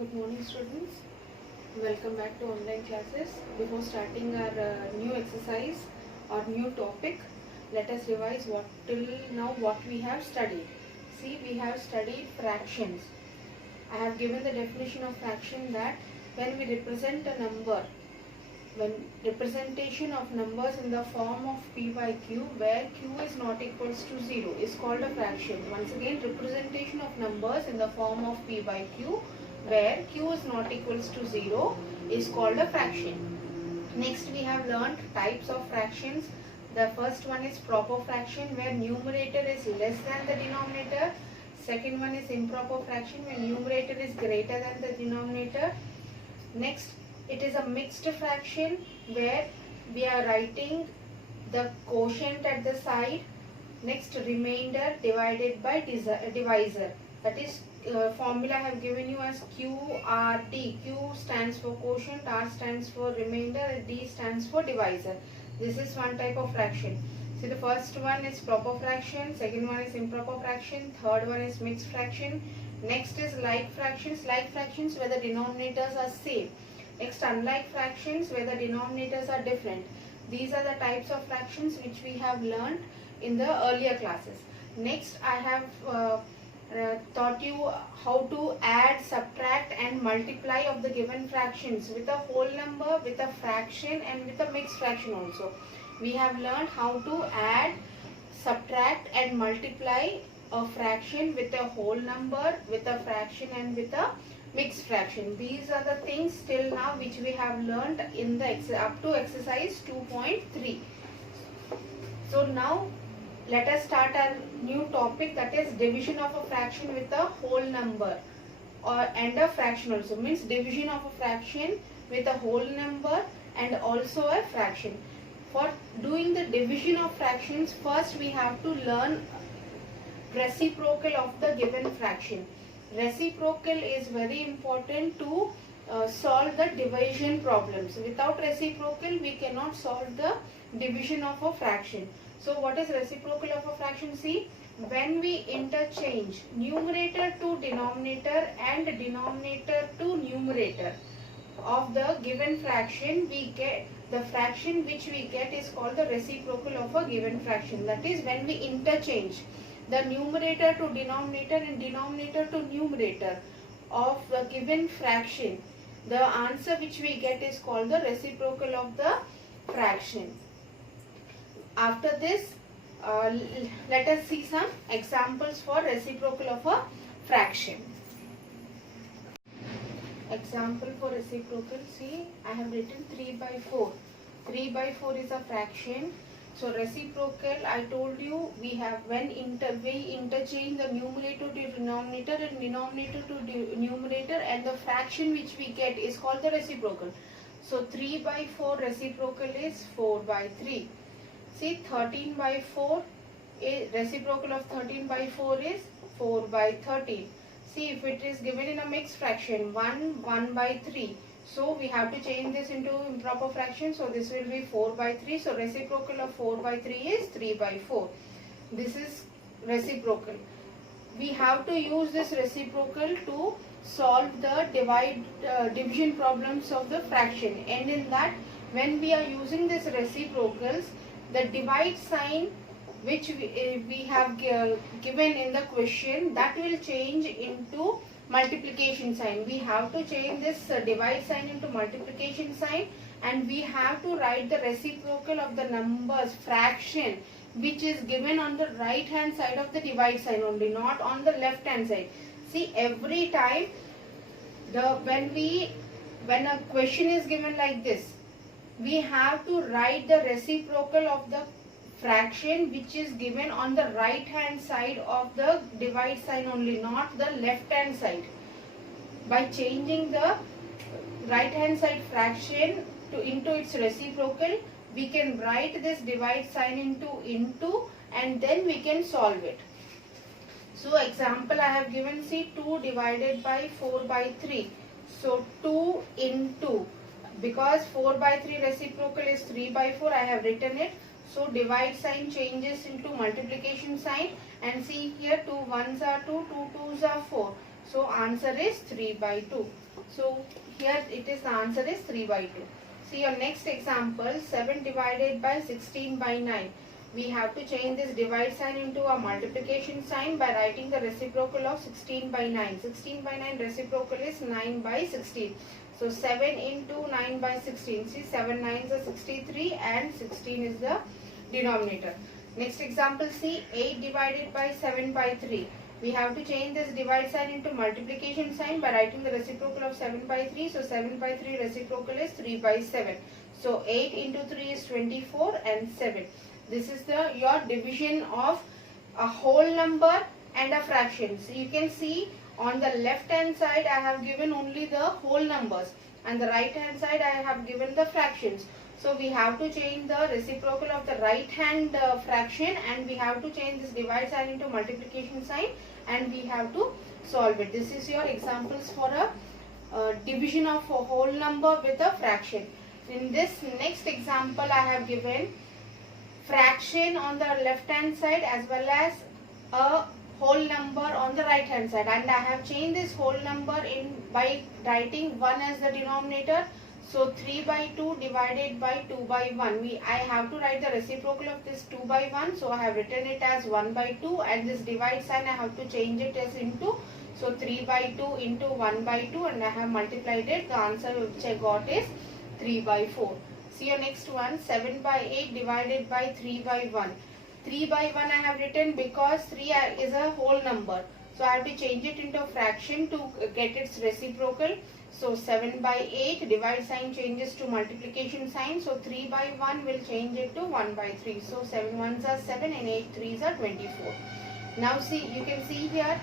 Good morning, students. Welcome back to online classes. Before starting our new exercise or new topic, let us revise what we have studied. See, we have studied fractions. I have given the definition of fraction that when we represent a number, when representation of numbers in the form of p by q, where q is not equals to 0, is called a fraction. Once again, representation of numbers in the form of p by q, where q is not equals to 0, is called a fraction. Next, we have learnt types of fractions. The first one is proper fraction, where numerator is less than the denominator. Second one is improper fraction, where numerator is greater than the denominator. Next, it is a mixed fraction, where we are writing the quotient at the side. Next, remainder divided by divisor. That is formula I have given you as QRD. Q stands for quotient, R stands for remainder, and D stands for divisor. This is one type of fraction. See, the first one is proper fraction, second one is improper fraction, third one is mixed fraction. Next is like fractions where the denominators are same. Next, unlike fractions where the denominators are different. These are the types of fractions which we have learned in the earlier classes. Next, I have taught you how to add, subtract and multiply of the given fractions with a whole number, with a fraction and with a mixed fraction also. We have learned how to add, subtract and multiply a fraction with a whole number, with a fraction and with a mixed fraction. These are the things till now which we have learned in the up to exercise 2.3. So now let us start our new topic, that is division of a fraction with a whole number and a fraction also. Means division of a fraction with a whole number and also a fraction. For doing the division of fractions, first we have to learn reciprocal of the given fraction. Reciprocal is very important to solve the division problems. Without reciprocal, we cannot solve the division of a fraction. So what is reciprocal of a fraction? See, when we interchange numerator to denominator and denominator to numerator of the given fraction, we get the fraction which we get is called the reciprocal of a given fraction. That is when we interchange the numerator to denominator and denominator to numerator of the given fraction, the answer which we get is called the reciprocal of the fraction. After this, let us see some examples for reciprocal of a fraction. Example for reciprocal, see, I have written 3 by 4. 3 by 4 is a fraction. So reciprocal, I told you, we have when we interchange the numerator to denominator and denominator to numerator, and the fraction which we get is called the reciprocal. So 3 by 4 reciprocal is 4 by 3. See, 13 by 4, reciprocal of 13 by 4 is 4 by 13. See, if it is given in a mixed fraction, 1 by 3. So we have to change this into improper fraction. So this will be 4 by 3. So reciprocal of 4 by 3 is 3 by 4. This is reciprocal. We have to use this reciprocal to solve the division problems of the fraction. And in that, when we are using this reciprocals, the divide sign which we have given in the question, that will change into multiplication sign. We have to change this divide sign into multiplication sign, and we have to write the reciprocal of the numbers fraction which is given on the right hand side of the divide sign only, not on the left hand side. See, every time when a question is given like this, we have to write the reciprocal of the fraction which is given on the right hand side of the divide sign only, not the left hand side. By changing the right hand side fraction into its reciprocal, we can write this divide sign into and then we can solve it. So example I have given, see, 2 divided by 4 by 3. So 2 into, because 4 by 3 reciprocal is 3 by 4, I have written it. So divide sign changes into multiplication sign, and see here 2 1s are 2, 2 2s are 4. So answer is 3 by 2. So here it is, the answer is 3 by 2. See your next example, 7 divided by 16 by 9. We have to change this divide sign into a multiplication sign by writing the reciprocal of 16 by 9. 16 by 9 reciprocal is 9 by 16. So 7 into 9 by 16. See, 7 9s are 63 and 16 is the denominator. Next example, see, 8 divided by 7 by 3. We have to change this divide sign into multiplication sign by writing the reciprocal of 7 by 3. So 7 by 3 reciprocal is 3 by 7. So 8 into 3 is 24 and 7. This is your division of a whole number and a fraction. So you can see on the left hand side I have given only the whole numbers, and the right hand side I have given the fractions. So we have to change the reciprocal of the right hand fraction, and we have to change this divide sign into multiplication sign, and we have to solve it. This is your examples for a division of a whole number with a fraction. In this next example I have given fraction on the left hand side as well as a whole number on the right hand side, and I have changed this whole number in by writing 1 as the denominator. So 3 by 2 divided by 2 by 1. I have to write the reciprocal of this 2 by 1. So I have written it as 1 by 2, and this divide sign I have to change it as into. So 3 by 2 into 1 by 2, and I have multiplied it. The answer which I got is 3 by 4. See your next one, 7 by 8 divided by 3 by 1. 3 by 1 I have written because 3 is a whole number. So I have to change it into a fraction to get its reciprocal. So 7 by 8 divide sign changes to multiplication sign. So 3 by 1 will change it to 1 by 3. So 7 1s are 7 and 8 3s are 24. Now see, you can see here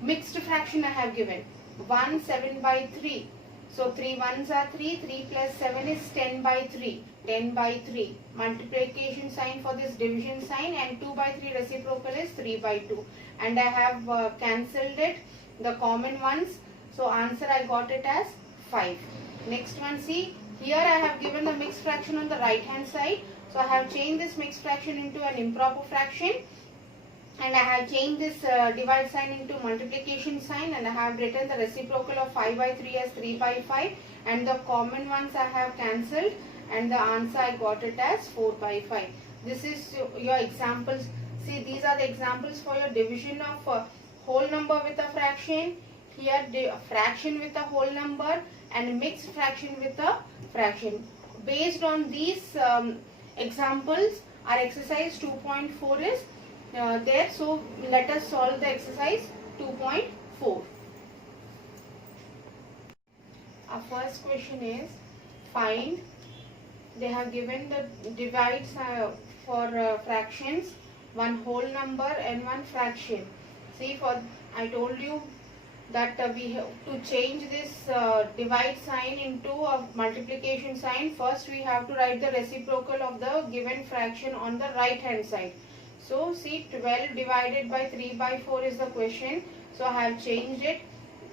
mixed fraction I have given. 1 7 by 3. So 3 1s are 3. 3 plus 7 is 10 by 3. 10 by 3. Multiplication sign for this division sign, and 2 by 3 reciprocal is 3 by 2. And I have cancelled it, the common ones. So answer I got it as 5. Next one, see, here I have given the mixed fraction on the right hand side. So I have changed this mixed fraction into an improper fraction, and I have changed this divide sign into multiplication sign, and I have written the reciprocal of 5 by 3 as 3 by 5, and the common ones I have cancelled, and the answer I got it as 4 by 5. This is your examples. See, these are the examples for your division of a whole number with a fraction. Here the fraction with a whole number, and mixed fraction with a fraction. Based on these examples, our exercise 2.4 is there. So let us solve the exercise 2.4. Our first question is find. They have given the divides for fractions, one whole number and one fraction. See, for I told you that we have to change this divide sign into a multiplication sign. First we have to write the reciprocal of the given fraction on the right hand side. So see, 12 divided by 3 by 4 is the question. So I have changed it,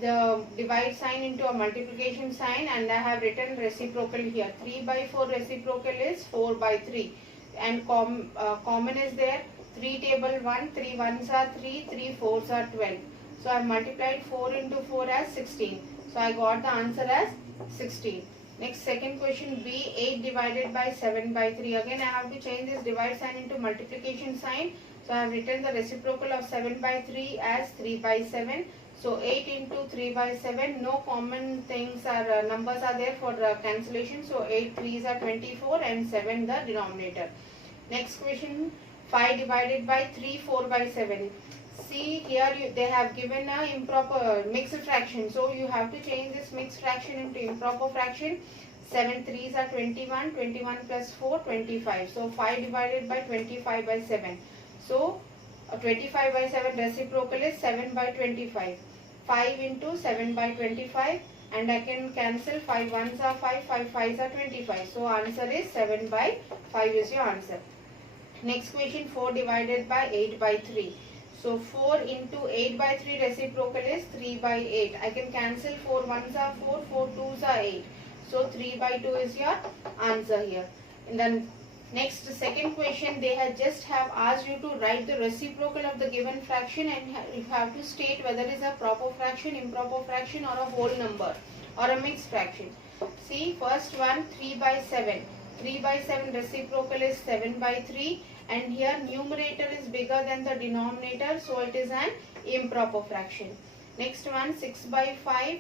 the divide sign, into a multiplication sign, and I have written reciprocal here. 3 by 4 reciprocal is 4 by 3, and common is there. 3 table 1, 3 1s are 3, 3 4s are 12. So I have multiplied 4 into 4 as 16. So I got the answer as 16. Next, second question B, 8 divided by 7 by 3. Again I have to change this divide sign into multiplication sign. So I have written the reciprocal of 7 by 3 as 3 by 7. So 8 into 3 by 7, no common things are numbers are there for cancellation. So 8 3s are 24 and 7 the denominator. Next question, 5 divided by 3 4 by 7. See, here they have given a improper mixed fraction. So you have to change this mixed fraction into improper fraction. 7 3s are 21, 21 plus 4 25. So 5 divided by 25 by 7. So 25 by 7 reciprocal is 7 by 25. 5 into 7 by 25, and I can cancel. 5 1s are 5, 5 5s are 25. So answer is 7 by 5 is your answer. Next question, 4 divided by 8 by 3. So 4 into 8 by 3 reciprocal is 3 by 8. I can cancel. 4 1s are 4, 4 2s are 8. So 3 by 2 is your answer here. And then Next, second question, they had just have asked you to write the reciprocal of the given fraction, and you have to state whether it is a proper fraction, improper fraction, or a whole number or a mixed fraction. See, first one, 3 by 7. 3 by 7 reciprocal is 7 by 3, and here numerator is bigger than the denominator, so it is an improper fraction. Next one, 6 by 5.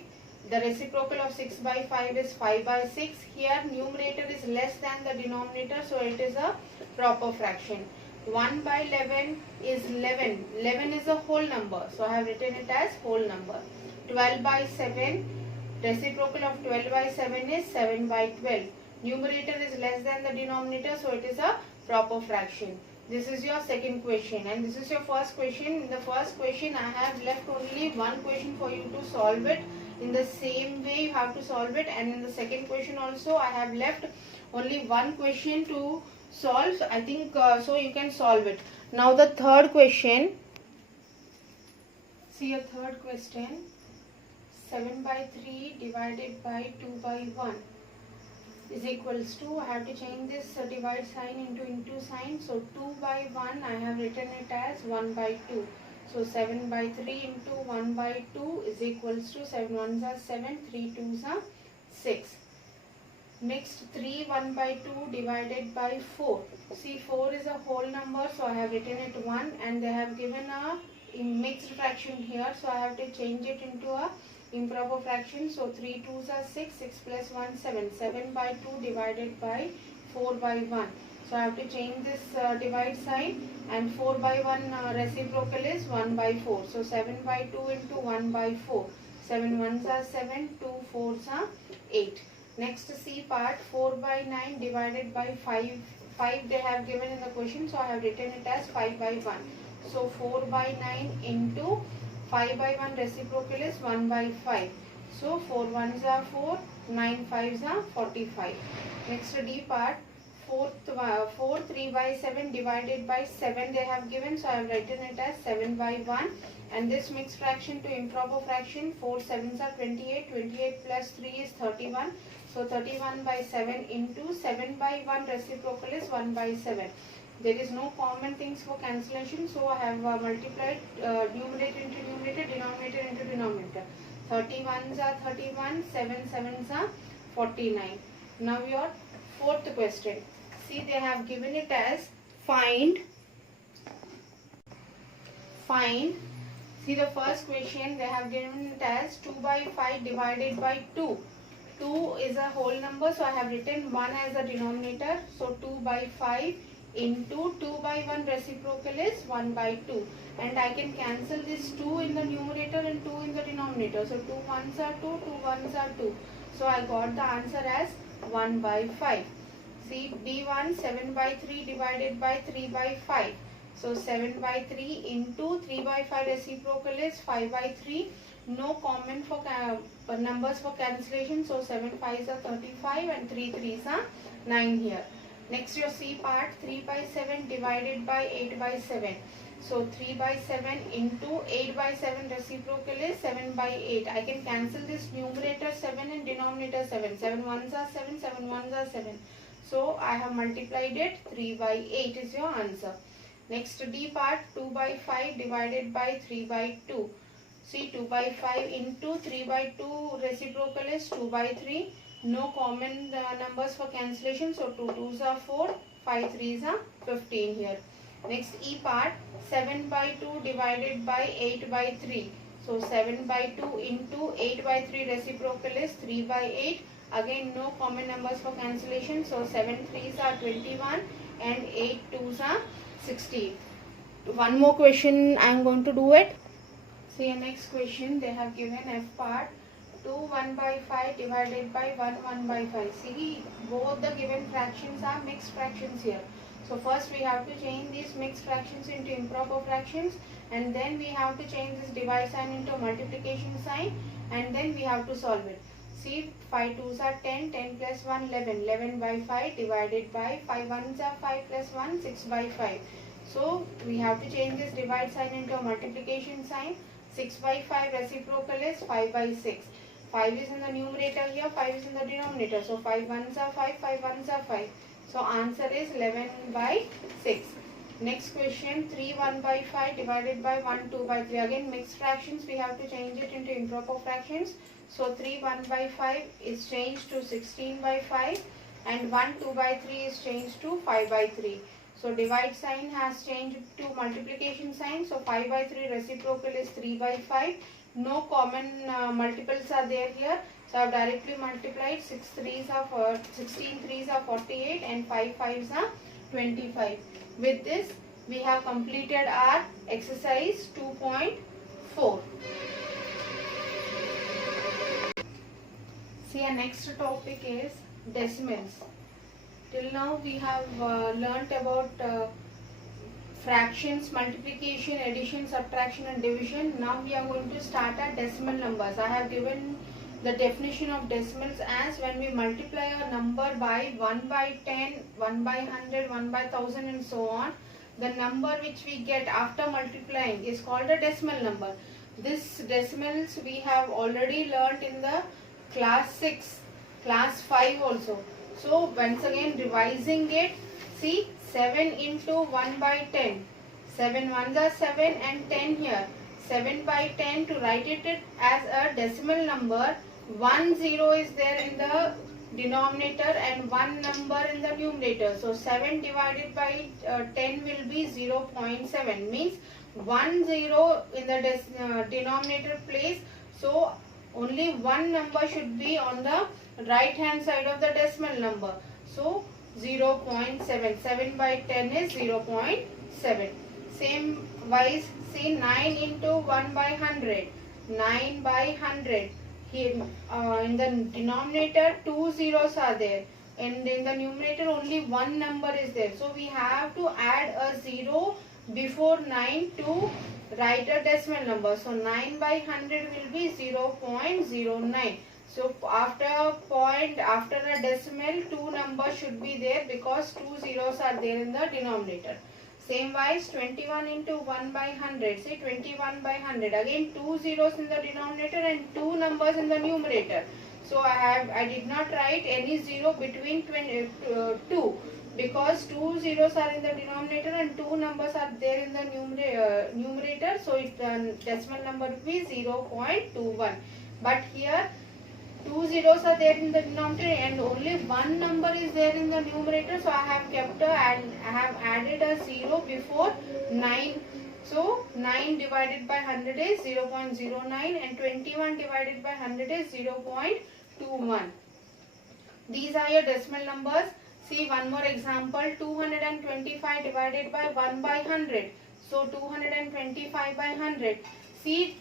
The reciprocal of 6 by 5 is 5 by 6. Here numerator is less than the denominator, so it is a proper fraction. 1 by 11 is 11. 11 is a whole number, so I have written it as whole number. 12 by 7, reciprocal of 12 by 7 is 7 by 12. Numerator is less than the denominator, so it is a proper fraction. This is your second question, and this is your first question. In the first question, I have left only one question for you to solve it. In the same way you have to solve it, and in the second question also I have left only one question to solve. So I think so you can solve it. Now the third question, see a third question, 7 by 3 divided by 2 by 1 is equals to, I have to change this divide sign into sign. So 2 by 1 I have written it as 1 by 2. So 7 by 3 into 1 by 2 is equals to 7 ones are 7, 3 twos are 6. Next, 3 1 by 2 divided by 4. See, 4 is a whole number, so I have written it 1, and they have given a mixed fraction here, so I have to change it into a improper fraction. So 3 twos are 6, 6 plus 1 7. 7 by 2 divided by 4 by 1. So I have to change this divide sign, and 4 by 1 reciprocal is 1 by 4. So 7 by 2 into 1 by 4. 7 ones are 7, 2 fours are 8. Next, C part, 4 by 9 divided by 5. 5 they have given in the question, so I have written it as 5 by 1. So 4 by 9 into 5 by 1 reciprocal is 1 by 5. So 4 ones are 4, 9 fives are 45. Next, D part, 4 3 by 7 divided by 7 they have given, so I have written it as 7 by 1, and this mixed fraction to improper fraction, 4 sevens are 28, 28 plus 3 is 31, so 31 by 7 into 7 by 1 reciprocal is 1 by 7. There is no common things for cancellation, so I have multiplied numerator into numerator, denominator into denominator. 31s are 31, 7 sevens are 49. Now your fourth question. See, they have given it as find. See, the first question they have given it as 2 by 5 divided by 2. 2 is a whole number, so I have written 1 as a denominator. So 2 by 5 into 2 by 1 reciprocal is 1 by 2. And I can cancel this 2 in the numerator and 2 in the denominator. So 2 ones are 2, 2 ones are 2. So I got the answer as 1 by 5. See, D1, 7 by 3 divided by 3 by 5. So 7 by 3 into 3 by 5 reciprocal is 5 by 3. No common for numbers for cancellation. So 7 5s are 35 and 3 3s are 9 here. Next, your C part, 3 by 7 divided by 8 by 7. So 3 by 7 into 8 by 7 reciprocal is 7 by 8. I can cancel this numerator 7 and denominator 7. 7 ones are 7, 7 ones are 7. So I have multiplied it, 3 by 8 is your answer. Next, D part, 2 by 5 divided by 3 by 2. See, 2 by 5 into 3 by 2 reciprocal is 2 by 3. No common numbers for cancellation, so 2 2s are 4, 5 3s are 15 here. Next, E part, 7 by 2 divided by 8 by 3. So 7 by 2 into 8 by 3 reciprocal is 3 by 8. Again, no common numbers for cancellation, so 7 3s are 21 and 8 2s are 60. One more question I am going to do it. See, next question they have given F part, 2 1 by 5 divided by 1 1 by 5. See, both the given fractions are mixed fractions here. So first we have to change these mixed fractions into improper fractions, and then we have to change this divide sign into multiplication sign, and then we have to solve it. See, 5 2s are 10, 10 plus 1 11, 11 by 5 divided by 5 1s are 5 plus 1 6 by 5. So we have to change this divide sign into a multiplication sign. 6 by 5 reciprocal is 5 by 6. 5 is in the numerator here, 5 is in the denominator. So 5 1s are 5, 5 1s are 5. So answer is 11 by 6. Next question, 3 1 by 5 divided by 1 2 by 3. Again mixed fractions, we have to change it into improper fractions. So 3 1 by 5 is changed to 16 by 5 and 1 2 by 3 is changed to 5 by 3. So divide sign has changed to multiplication sign. So 5 by 3 reciprocal is 3 by 5. No common multiples are there here. So I have directly multiplied 16 threes are 48 and 5 fives are 25. With this we have completed our exercise 2.4. See, our next topic is decimals. Till now we have learnt about fractions, multiplication, addition, subtraction and division. Now we are going to start our decimal numbers. I have given the definition of decimals as when we multiply a number by 1 by 10, 1 by 100, 1 by 1000 and so on. The number which we get after multiplying is called a decimal number. This decimals we have already learnt in the class 6, class 5 also. So once again revising it, see 7 into 1 by 10. 7 ones are 7 and 10 here. 7 by 10, to write it as a decimal number, 1 0 is there in the denominator and 1 number in the numerator. So 7 divided by 10 will be 0.7, means 1 0 in the denominator place. So only one number should be on the right hand side of the decimal number. So 0.7. 7 by 10 is 0.7. Same wise, see 9 into 1 by 100. 9 by 100. Here in the denominator 2 zeros are there and in the numerator only one number is there. So we have to add a 0 before 9 to write a decimal number. So 9 by 100 will be 0.09. So after a decimal, two numbers should be there because 2 zeros are there in the denominator. Same wise 21 into 1 by 100. Say 21 by 100. Again 2 zeros in the denominator and 2 numbers in the numerator. So I did not write any 0 between 2 because 2 zeros are in the denominator and 2 numbers are there in the numerator. So decimal number will be 0.21. But here 2 zeros are there in the denominator and only one number is there in the numerator. So I have kept and I have added a 0 before 9. So 9 divided by 100 is 0.09 and 21 divided by 100 is 0.21. These are your decimal numbers. See one more example, 225 divided by 1 by 100. So 225 by 100. See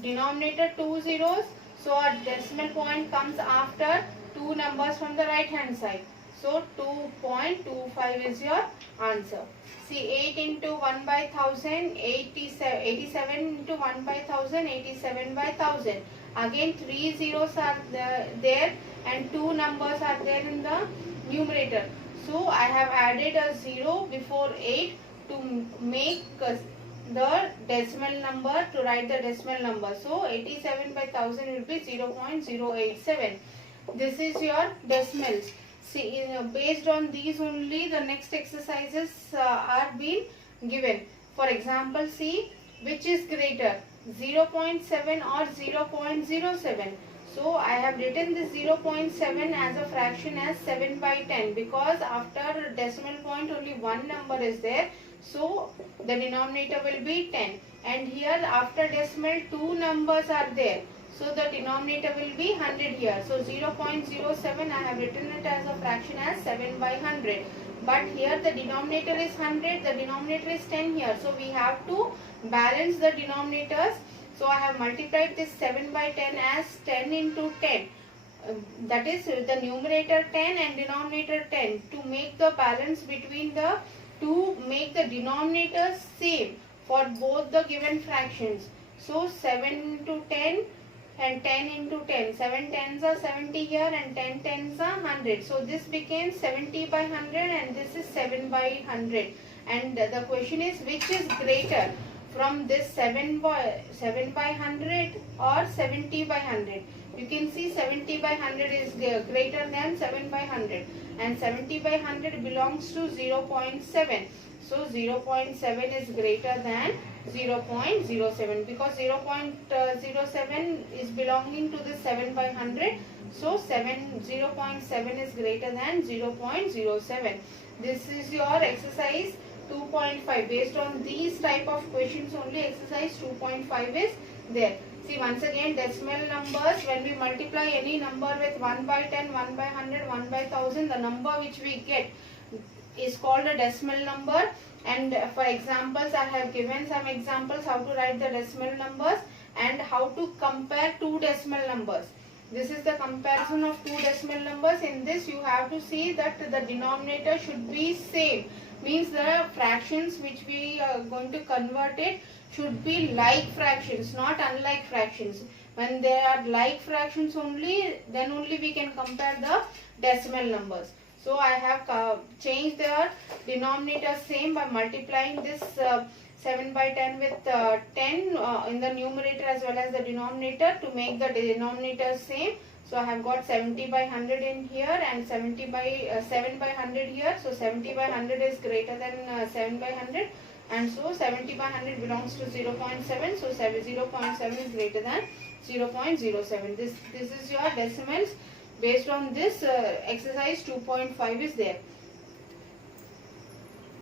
denominator 2 zeros. So our decimal point comes after two numbers from the right hand side. So 2.25 is your answer. See 8 into 1 by 1000, 87 into 1 by 1000, 87 by 1000. Again 3 zeros are there and two numbers are there in the numerator. So I have added a 0 before 8 to make the decimal number, to write the decimal number. So 87 by 1000 will be 0.087. This is your decimals. See, based on these only the next exercises are being given. For example, see which is greater, 0.7 or 0.07. So I have written this 0.7 as a fraction as 7 by 10 because after decimal point only one number is there. So the denominator will be 10 and here after decimal two numbers are there. So the denominator will be 100 here. So 0.07 I have written it as a fraction as 7 by 100. But here the denominator is 100, the denominator is 10 here. So we have to balance the denominators. So I have multiplied this 7 by 10 as 10 into 10. That is the numerator 10 and denominator 10 to make the balance between the two, make the denominators same for both the given fractions. So 7 into 10 and 10 into 10. 7 tens are 70 here and 10 tens are 100. So this became 70 by 100 and this is 7 by 100. And the question is which is greater from this 7 by 100 or 70 by 100. You can see 70 by 100 is greater than 7 by 100, and 70 by 100 belongs to 0.7. So 0.7 is greater than 0.07, because 0.07 is belonging to the 7 by 100. So 0.7 is greater than 0.07. This is your exercise 2.5. Based on these type of questions only, exercise 2.5 is there. See, once again, decimal numbers, when we multiply any number with 1 by 10, 1 by 100, 1 by 1000, the number which we get is called a decimal number. And for examples, I have given some examples how to write the decimal numbers and how to compare two decimal numbers. This is the comparison of two decimal numbers. In this, you have to see that the denominator should be same. Means the fractions which we are going to convert it should be like fractions, not unlike fractions. When they are like fractions only, then only we can compare the decimal numbers. So I have changed the denominator same by multiplying this 7 by 10 with 10 in the numerator as well as the denominator to make the denominator same. So I have got 70 by 100 in here and 70 by 7 by 100 here. So 70 by 100 is greater than 7 by 100, and so 70 by 100 belongs to 0.7. So 0.7 is greater than 0.07. This is your decimals. Based on this, exercise 2.5 is there.